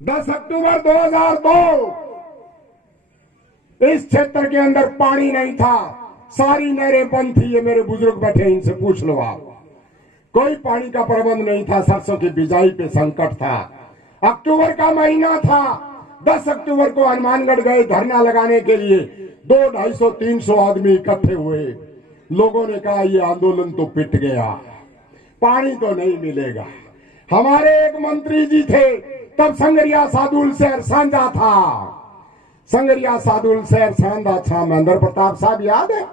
10 अक्टूबर 2002 इस क्षेत्र के अंदर पानी नहीं था, सारी नहरें बंद थी। ये मेरे बुजुर्ग बैठे, इनसे पूछ लो आप। कोई पानी का प्रबंध नहीं था, सरसों की बिजाई पे संकट था। अक्टूबर का महीना था। 10 अक्टूबर को हनुमानगढ़ गए धरना लगाने के लिए। 200, 250, 300 आदमी इकट्ठे हुए। लोगों ने कहा ये आंदोलन तो पिट गया, पानी तो नहीं मिलेगा। हमारे एक मंत्री जी थे, तब संगरिया सादुल शहर सांझा था। संगरिया सादुल शहर सांझा था। महेंद्र प्रताप साहब याद है?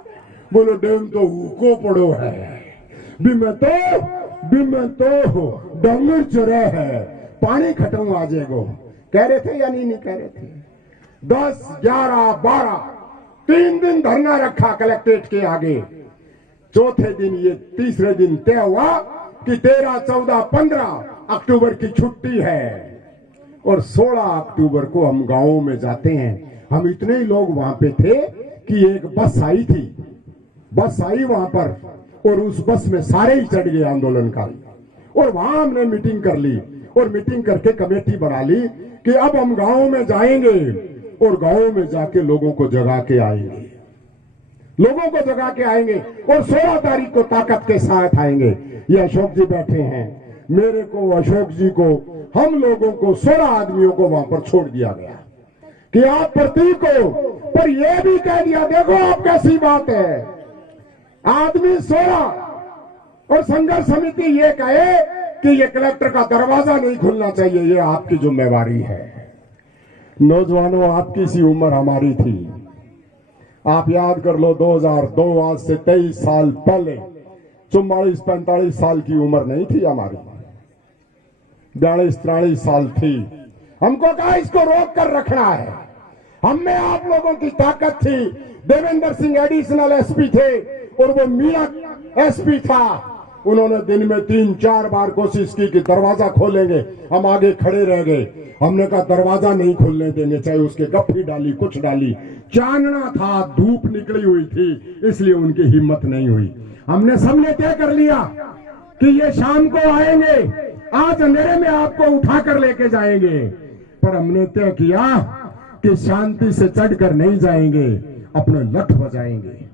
बोलो डेम तो हुको पड़ो है, बिमे तो डंगर चरे है, पानी खत्म आ जाएगो। कह रहे थे या नहीं कह रहे थे? 10, 11, 12 3 दिन धरना रखा कलेक्ट्रेट के आगे। चौथे दिन, ये तीसरे दिन तय हुआ कि 13, 14, 15 अक्टूबर की छुट्टी है और 16 अक्टूबर को हम गांवों में जाते हैं। हम इतने ही लोग वहां पे थे कि एक बस आई थी, बस आई वहां पर और उस बस में सारे ही चढ़ गए आंदोलनकारी। और वहां हमने मीटिंग कर ली और मीटिंग करके कमेटी बना ली कि अब हम गांवों में जाएंगे और गांवों में जाके लोगों को जगा के आएंगे, लोगों को जगा के आएंगे और 16 तारीख को ताकत के साथ आएंगे। ये अशोक जी बैठे हैं, मेरे को, अशोक जी को, हम लोगों को 16 आदमियों को वहां पर छोड़ दिया गया कि आप प्रतीक हो। पर यह भी कह दिया, देखो आप कैसी बात है, आदमी 16 और संघर्ष समिति ये कहे कि ये कलेक्टर का दरवाजा नहीं खुलना चाहिए, ये आपकी जिम्मेवारी है। नौजवानों, आपकी सी उम्र हमारी थी। आप याद कर लो 2002, आज से 23 साल पहले 44-45 साल की उम्र नहीं थी हमारी, 42-43 साल थी। हमको कहा इसको रोक कर रखना है। हम में आप लोगों की ताकत थी। देवेंद्र सिंह एडिशनल एसपी थे और वो मियां एसपी था। उन्होंने दिन में 3-4 बार कोशिश की कि दरवाजा खोलेंगे, हम आगे खड़े रह गए। हमने कहा दरवाजा नहीं खोलने देंगे, चाहे उसके गप्पी डाली, कुछ डाली। चांदना था, धूप निकली हुई थी, इसलिए उनकी हिम्मत नहीं हुई। हमने सबने तय कर लिया कि ये शाम को आएंगे, आज अंधेरे में आपको उठाकर लेके जाएंगे। पर हमने तय किया कि शांति से चढ़कर नहीं जाएंगे, अपने लठ बजाएंगे।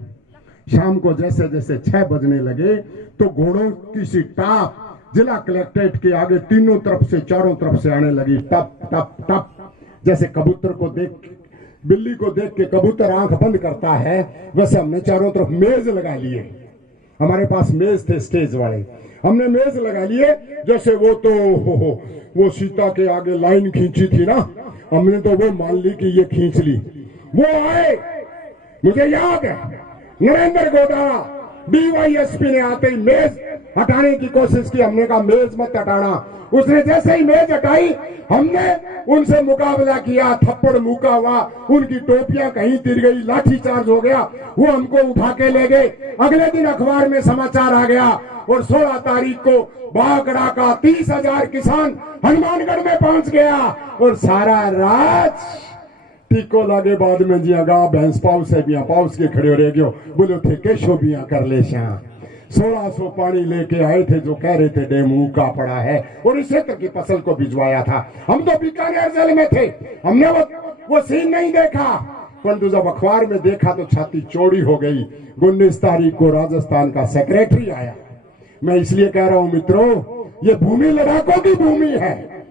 शाम को जैसे जैसे 6 बजने लगे तो घोड़ों की सी टाप जिला कलेक्ट्रेट के आगे तीनों तरफ से, चारों तरफ से आने लगी, टप टप टप। जैसे कबूतर को देख, बिल्ली को देख के कबूतर आंख बंद करता है, वैसे हमने चारों तरफ मेज लगा लिए। हमारे पास मेज थे स्टेज वाले, हमने मेज लगा लिए। जैसे वो तो वो सीता के आगे लाइन खींची थी ना, हमने तो वो मान ली कि ये खींच ली। वो आए, मुझे याद है, नरेंद्र गोदारा डीवाईएसपी ने आते ही मेज हटाने की कोशिश की। हमने कहा मेज मत हटाना। उसने जैसे ही मेज हटाई, हमने उनसे मुकाबला किया, थप्पड़ मुका हुआ, उनकी टोपियां कहीं तिर गई, लाठी चार्ज हो गया। वो हमको उठा के ले गए। अगले दिन अखबार में समाचार आ गया और 16 तारीख को बागड़ा का 30,000 किसान हनुमानगढ़ में पहुंच गया और सारा राज टीको लागे बाद में जिया गा भैंस पाउस है, बिया पाउस के खड़े हो रह गयो। बोलो थे केशो बिया कर ले श्याम। 1600 पानी लेके आए थे, जो कह रहे थे डेमू का पड़ा है, और इस क्षेत्र की फसल को भिजवाया था। हम तो बीकानेर जेल में थे, हमने वो सीन नहीं देखा, परंतु जब अखबार में देखा तो छाती चौड़ी हो गई। 19 तारीख को राजस्थान का सेक्रेटरी आया। मैं इसलिए कह रहा हूं मित्रों, ये भूमि लड़ाकों की भूमि है,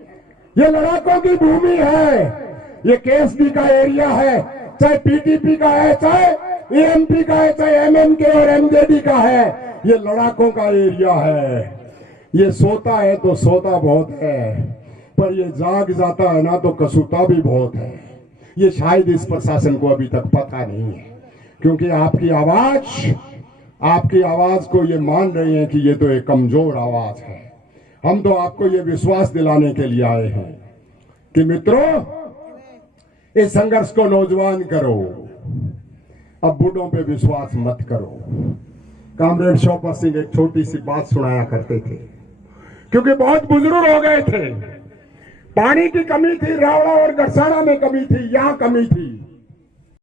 ये लड़ाकों की भूमि है। ये केएसडी का एरिया है, चाहे पीटीपी का है, चाहे एएमपी का है, चाहे एमएमके और एमजेडी का है, ये लड़ाकों का एरिया है। ये सोता है तो सोता बहुत है, पर ये जाग जाता है ना तो कसूता भी बहुत है। ये शायद इस प्रशासन को अभी तक पता नहीं है, क्योंकि आपकी आवाज को ये मान रहे हैं कि ये तो एक कमजोर आवाज है। हम तो आपको ये विश्वास दिलाने के लिए आए हैं कि मित्रों, इस संघर्ष को नौजवान करो, अब बूढ़ों पे विश्वास मत करो। कामरेड शौकत सिंह एक छोटी सी बात सुनाया करते थे, क्योंकि बहुत बुजुर्ग हो गए थे। पानी की कमी थी, रावड़ा और गरसाना में कमी थी, यहां कमी थी।